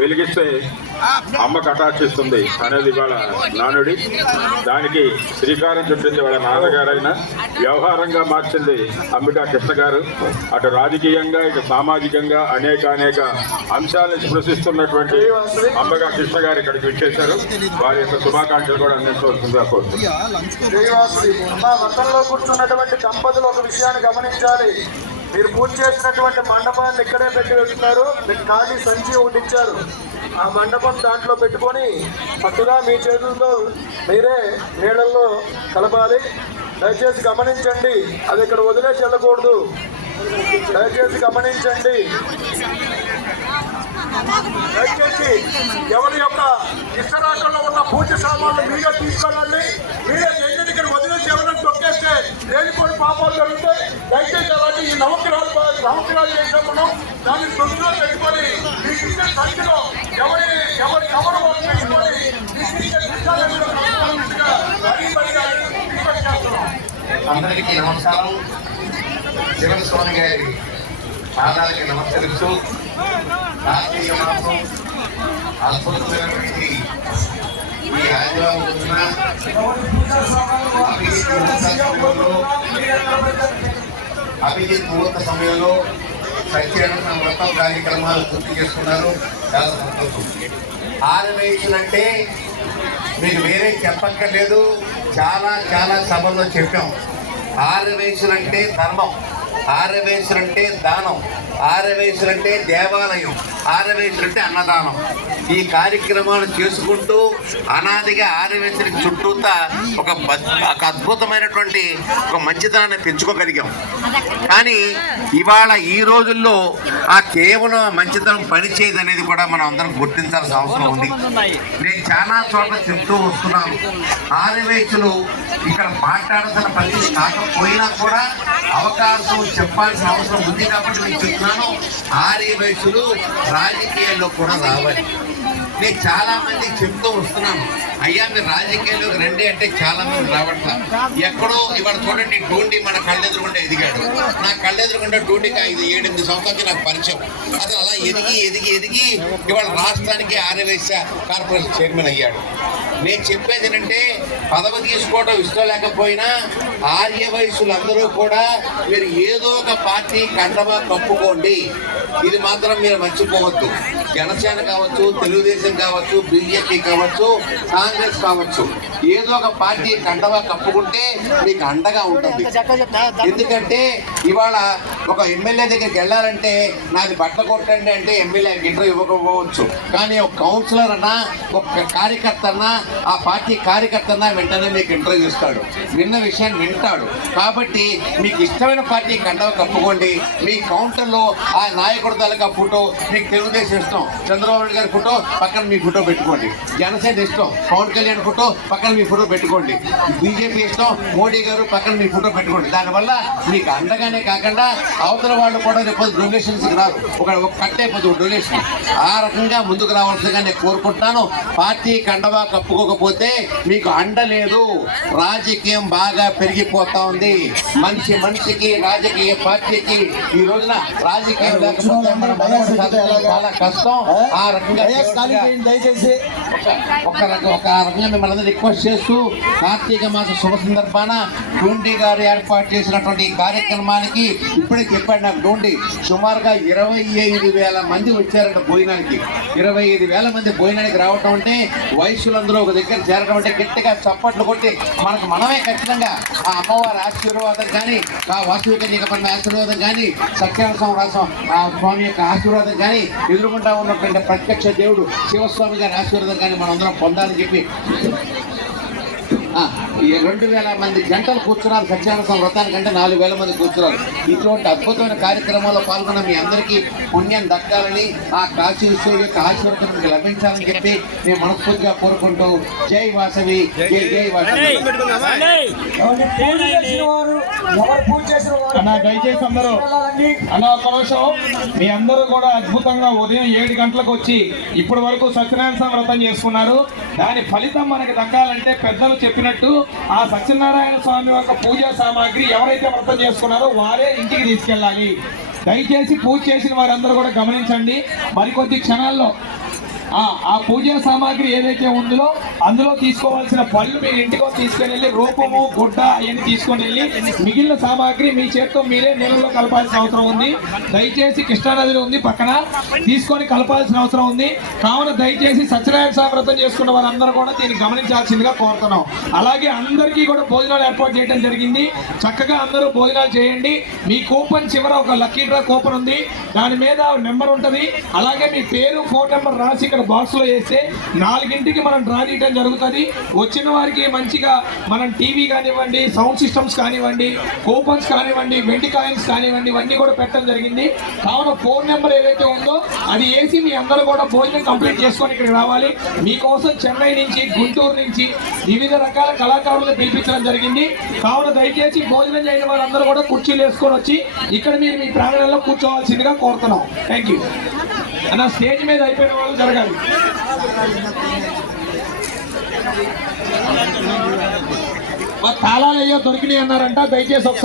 వెలిగిస్తే అమ్మ కటాక్షిస్తుంది అనేది వాళ్ళ నానుడి. దానికి శ్రీకారం చుట్టింది వాళ్ళ నాన్నగారైన. వ్యవహారంగా మార్చింది అంబికా కృష్ణ గారు. అటు రాజకీయంగా ఇటు సామాజికంగా అనేక అనేక అంశాలను స్పృశిస్తున్నటువంటి అంబగా కృష్ణ గారు ఇక్కడికి వచ్చేశారు. వారి యొక్క శుభాకాంక్షలు కూడా అందించవలసిందిగా మా వతంలో కూర్చున్నటువంటి దంపతులు ఒక విషయాన్ని గమనించాలి. మీరు పూజ చేసినటువంటి మండపాన్ని ఇక్కడే పెట్టి వెళ్తున్నారు మీకు ఖాళీ సంచి ఒకటి ఇచ్చారు. ఆ మండపం దాంట్లో పెట్టుకొని చక్కగా మీ చేతులతో మీరే నీళ్ళల్లో కలపాలి. దయచేసి గమనించండి. అది ఇక్కడ వదిలేసి వెళ్ళకూడదు. దయచేసి గమనించండి. దయచేసి ఎవరి యొక్క ఇష్టరాకంలో ఉన్న పూజ సామాన్లు మీరే తీసుకెళ్ళండి. మీరే ఎన్ని తొక్కేస్తే లేనిపోయి పాపాలు జరుగుతాయి? దయచేసి అలాంటి ఈ నవగ్రహాలు నవగ్రహాలు చేసినప్పుడు దాన్ని దృష్టిలో పెట్టుకొని మీకు క్రిస్టియన్ సంఖ్యలో ఎవరి ఎవరి ఎవరు పెట్టుకొని మీకు క్రిస్టియన్ దృష్టాలను అందరికీ నమస్కారం. శివస్వామి గారి పాదాలకి నమస్కరిస్తూ కార్తీక మాసం అద్భుతమైనటువంటి ఈ ఆదివారం రోజున అభిజిత్ ముహూర్త సమయంలో అభిజిత్ ముహూర్త మొత్తం కార్యక్రమాలు పూర్తి చేసుకున్నారు. చాలా సంతోషం. అంటే మీకు వేరే చెప్పక్కర్లేదు. చాలా చాలా సభల్లో చెప్పాం. ఆరవేసులంటే ధర్మం. ఆరవేసులంటే దానం. ఆరవేసులంటే దేవాలయం ఆరవేసులంటే అన్నదానం. ఈ కార్యక్రమాలు చేసుకుంటూ అనాదిగా ఆరవేసులకి చుట్టూతా ఒక ఒక అద్భుతమైనటువంటి ఒక మంచితనాన్ని పెంచుకోగలిగాం. కానీ ఇవాళ ఈ రోజుల్లో ఆ కేవలం మంచితనం పనిచేయదు అనేది కూడా మనం అందరం గుర్తించాల్సిన అవసరం ఉంది. నేను చాలా చోట్ల చెప్తూ వస్తున్నాను. ఆదివేశులు ఇక్కడ మాట్లాడాల్సిన పని కాకపోయినా కూడా అవకాశం చెప్పాల్సిన అవసరం ఉంది కాబట్టి నేను చెప్తున్నాను ఆర్యవేశులు రాజకీయాల్లో కూడా రావాలి. నేను చాలా మందికి చెప్తూ వస్తున్నాను. అయ్యా మీరు రాజకీయాల్లోకి రండి అంటే చాలా మంది రావట్లా. ఎక్కడో ఇవాళ చూడండి డోండి మన కళ్ళెదురుకుండా ఎదిగాడు. నా కళ్ళెదురుకుండా డోండికి ఐదు ఏడెనిమిది సంవత్సరాలకి నాకు పరిచయం. అతను అలా ఎదిగి ఎదిగి ఎదిగి ఇవాళ రాష్ట్రానికి ఆర్యవేశ కార్పొరేషన్ చైర్మన్ అయ్యాడు. నేను చెప్పేది ఏంటంటే పదవి తీసుకోవడం ఇష్టం లేకపోయినా ఆర్య వయసులందరూ కూడా మీరు ఏదో ఒక పార్టీ కండమా కప్పుకోండి. ఇది మాత్రం మీరు మర్చిపోవద్దు. జనసేన కావచ్చు తెలుగుదేశం కావచ్చు బీజేపీ కావచ్చు కాంగ్రెస్ కావచ్చు ఏదో ఒక పార్టీ కండవా కప్పుకుంటే మీకు అండగా ఉంటుంది. ఎందుకంటే ఇవాళ ఒక ఎమ్మెల్యే దగ్గరికి వెళ్ళాలంటే నాది బట్ట కొట్టండి అంటే ఎమ్మెల్యే ఇంటర్వ్యూ ఇవ్వకపోవచ్చు. కానీ ఒక కౌన్సిలర్ అన్నా ఒక కార్యకర్త అన్నా ఆ పార్టీ కార్యకర్త అన్నా వెంటనే మీకు ఇంటర్వ్యూ ఇస్తాడు. విన్న విషయాన్ని వింటాడు. కాబట్టి మీకు ఇష్టమైన పార్టీ కండవ కప్పుకోండి. మీ కౌంటర్లో ఆ నాయకుడు తాలూకా ఫోటో మీకు తెలుగుదేశం ఇష్టం. చంద్రబాబు నాయుడు గారి ఫోటో పక్కన మీ ఫోటో పెట్టుకోండి. జనసేన ఇష్టం. పవన్ కళ్యాణ్ ఫోటో పక్కన మీ ఫోటో పెట్టుకోండి. బీజేపీ ఇష్టం. మోడీ గారు పక్కన మీ ఫోటో పెట్టుకోండి. దానివల్ల మీకు అండగానే కాకుండా అవతల వాళ్ళు కూడా రేపు డొనేషన్స్ రారు ఒక కట్ అయిపోతుంది డొనేషన్ ఆ రకంగా ముందుకు రావాల్సిందిగా నేను కోరుకుంటున్నాను. పార్టీ కండవా కప్పుకోకపోతే మీకు అండ లేదు. రాజకీయం బాగా పెరిగిపోతా ఉంది. మనిషి మనిషికి రాజకీయ పార్టీకి ఈ రోజున రాజకీయం లేకపోతే చాలా కష్టం. ఆ రకంగా దయచేసి. ఒక ఒక రకంగా మిమ్మల్ని రిక్వెస్ట్ చేస్తూ కార్తీక మాస శుభ సందర్భాన డూండి గారు ఏర్పాటు చేసినటువంటి కార్యక్రమానికి ఇప్పుడే చెప్పాడు నాకు డోండి సుమారుగా ఇరవై ఐదు వేల మంది వచ్చారంట భోజనానికి. ఇరవై ఐదు వేల మంది భోజనానికి రావటం అంటే వయసులందరూ ఒక దగ్గర చేరడం అంటే గట్టిగా చప్పట్లు కొట్టి మనకు మనమే ఖచ్చితంగా ఆ అమ్మవారి ఆశీర్వాదం కానీ ఆ వాసవిక నిగమన ఆశీర్వాదం కానీ సత్యాన రాసం ఆ స్వామి యొక్క ఆశీర్వాదం కానీ ఎదుర్కొంటా ఉన్నటువంటి ప్రత్యక్ష దేవుడు శివస్వామి గారి ఆశీర్వాదం మనం మనందరం పొందాలని చెప్పి. రెండు వేల మంది జంటలు కూర్చున్నారు. సత్యానసం వ్రతానికంటే నాలుగు వేల మంది కూర్చున్నారు. ఇటువంటి అద్భుతమైన కార్యక్రమాల్లో పాల్గొన్న మీ అందరికీ పుణ్యం దక్కాలని ఆ కాశీ విశ్వ యొక్క ఆశీర్వాదం మీకు లభించాలని చెప్పి మేము మనస్ఫూర్తిగా కోరుకుంటూ జై వాసవి జై జై వాసవి. అన్న దయచేసి అందరూ. అన్న నిమిషం. మీ అందరూ కూడా అద్భుతంగా ఉదయం ఏడు గంటలకు వచ్చి ఇప్పటి వరకు సత్యనారాయణ స్వామి వ్రతం చేసుకున్నారు. దాని ఫలితం మనకి దక్కాలంటే పెద్దలు చెప్పినట్టు ఆ సత్యనారాయణ స్వామి యొక్క పూజా సామాగ్రి ఎవరైతే వ్రతం చేసుకున్నారో వారే ఇంటికి తీసుకెళ్ళాలి. దయచేసి పూజ చేసిన వారందరూ కూడా గమనించండి. మరికొద్ది క్షణాల్లో ఆ పూజా సామాగ్రి ఏదైతే ఉందో అందులో తీసుకోవాల్సిన పళ్ళు మీరు ఇంటికో తీసుకొని వెళ్ళి రూపము గుడ్డ అవన్నీ తీసుకొని వెళ్ళి మిగిలిన సామాగ్రి మీ చేతితో మీరే నీళ్ళలో కలపాల్సిన అవసరం ఉంది. దయచేసి కృష్ణానదిలో ఉంది పక్కన. తీసుకొని కలపాల్సిన అవసరం ఉంది. కావున దయచేసి సత్యనారాయణ సామ్రతం చేసుకున్న వారందరూ కూడా దీన్ని గమనించాల్సిందిగా కోరుతున్నాం. అలాగే అందరికీ కూడా భోజనాలు ఏర్పాటు చేయడం జరిగింది. చక్కగా అందరూ భోజనాలు చేయండి. మీ కూపన్ చివర ఒక లక్కీ డ్రా కూపన్ ఉంది. దాని మీద నెంబర్ ఉంటుంది. అలాగే మీ పేరు ఫోన్ నెంబర్ రాసి ఇక్కడ బాక్స్లో వేస్తే నాలుగింటికి మనం డ్రా తీయడం జరుగుతుంది. వచ్చిన వారికి మంచిగా మనం టీవీ కానివ్వండి సౌండ్ సిస్టమ్స్ కానివ్వండి కూపన్స్ కానివ్వండి వెండి కాయిన్స్ కానివ్వండి ఇవన్నీ కూడా పెట్టడం జరిగింది. కావున ఫోన్ నెంబర్ ఏదైతే ఉందో అది వేసి మీ అందరూ కూడా భోజనం కంప్లీట్ చేసుకొని ఇక్కడికి రావాలి. మీకోసం చెన్నై నుంచి గుంటూరు నుంచి వివిధ రకాల కళాకారులను పిలిపించడం జరిగింది. కావున దయచేసి భోజనం చేయని వారందరూ కూడా కుర్చీలు వేసుకొని వచ్చి ఇక్కడ మీరు మీ ప్రాంగణంలో కూర్చోవాల్సిందిగా కోరుతున్నాం. థ్యాంక్ యూ అన్న స్టేజ్ మీద అయిపోయిన వాళ్ళు జరగాలి. మా తాళాలు అయ్యో దొరికినాయి అన్నారంట దయచేసి ఒకసారి